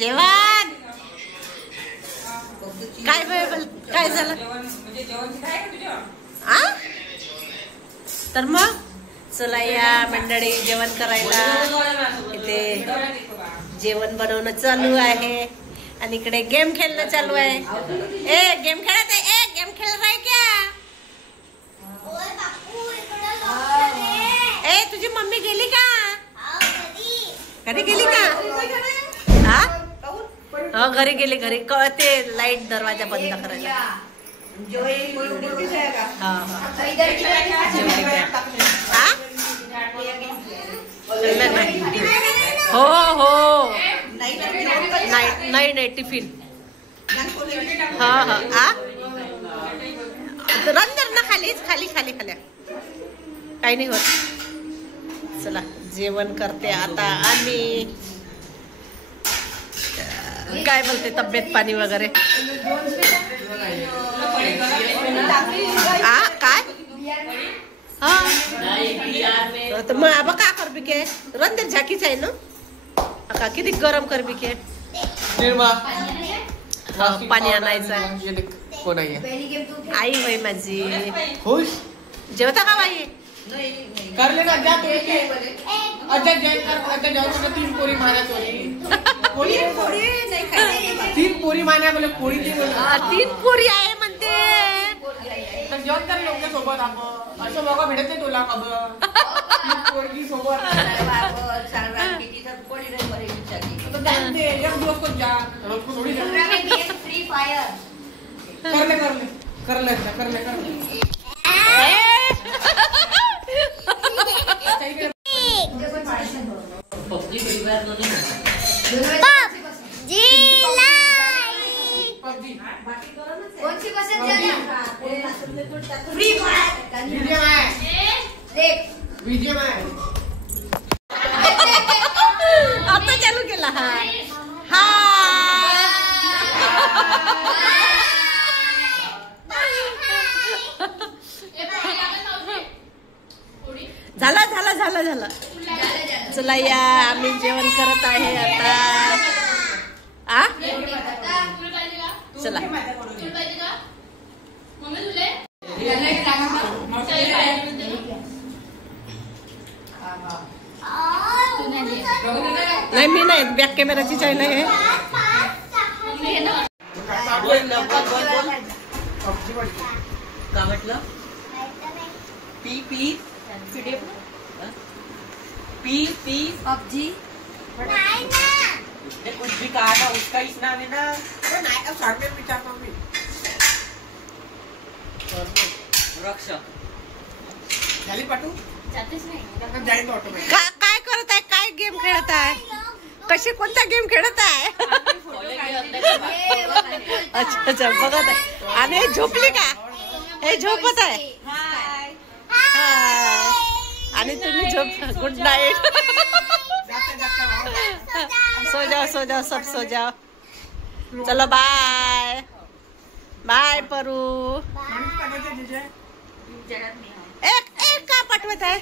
जेवण काय झालं तर मग चला या मंडळी जेवण करायला. इथे जेवण बनवणं चालू आहे आणि इकडे गेम खेळणं चालू आहे. ए गेम खेळत आहे. ए गेम खेळ रहा है क्या? ए तुझी मम्मी गेली का? घरी गेली का? हा घरी गेली. घरी ते लाईट दरवाजा बंद करायला. हो हो नाही टिफिन. हा रंदर ना खालीच खाली काही नाही होत. चला जेवण करते आता आम्ही. काय बोलते तब्येत पाणी वगैरे? काय तर मग आबा का कर बिके रंदर झाकीच आहे ना का किती गरम कर बिके. पाणी आणायचं आई बाई माझी. जेवता का बाई? कर लेना जा तो अच्छा जय कर अच्छा जाओ तो 3 पोरी माना पोरी नहीं खाते. 3 पोरी माना बोले पोरी 3 पोरी आहे म्हणते. तर जेवण कर लोक सोबत आपण असं बघा भेटत नाही तुला कब 3 पोरी सोबत पोरी रे बरी विचारली तो जानते एक दिवस को जा रोज को थोड़ी गेम फ्री फायर कर ले आता चालू केला. झाला. चला या आम्ही जेवण करत आहे आता. चला नाही मी नाही बॅक कॅमेराची चायना आहे. का म्हटलं? पी पबजी कुछ भी कहा था उसका ही नाम है ना. नहीं अब सामने विचारता हूं रक्षक झाली पाठू जातेच नाही जाईन तो ऑटो में. काय करत आहे? काय गेम खेळत आहे? कशी कोणता गेम खेळत आहे? अच्छा बघत आहे. आणि झोपली का? हे झोपत आहे. आणि तुम्ही झोप. Good night. सो जाओ सब सो जाओ. चलो बाय परू. एक का पाठवत आहे?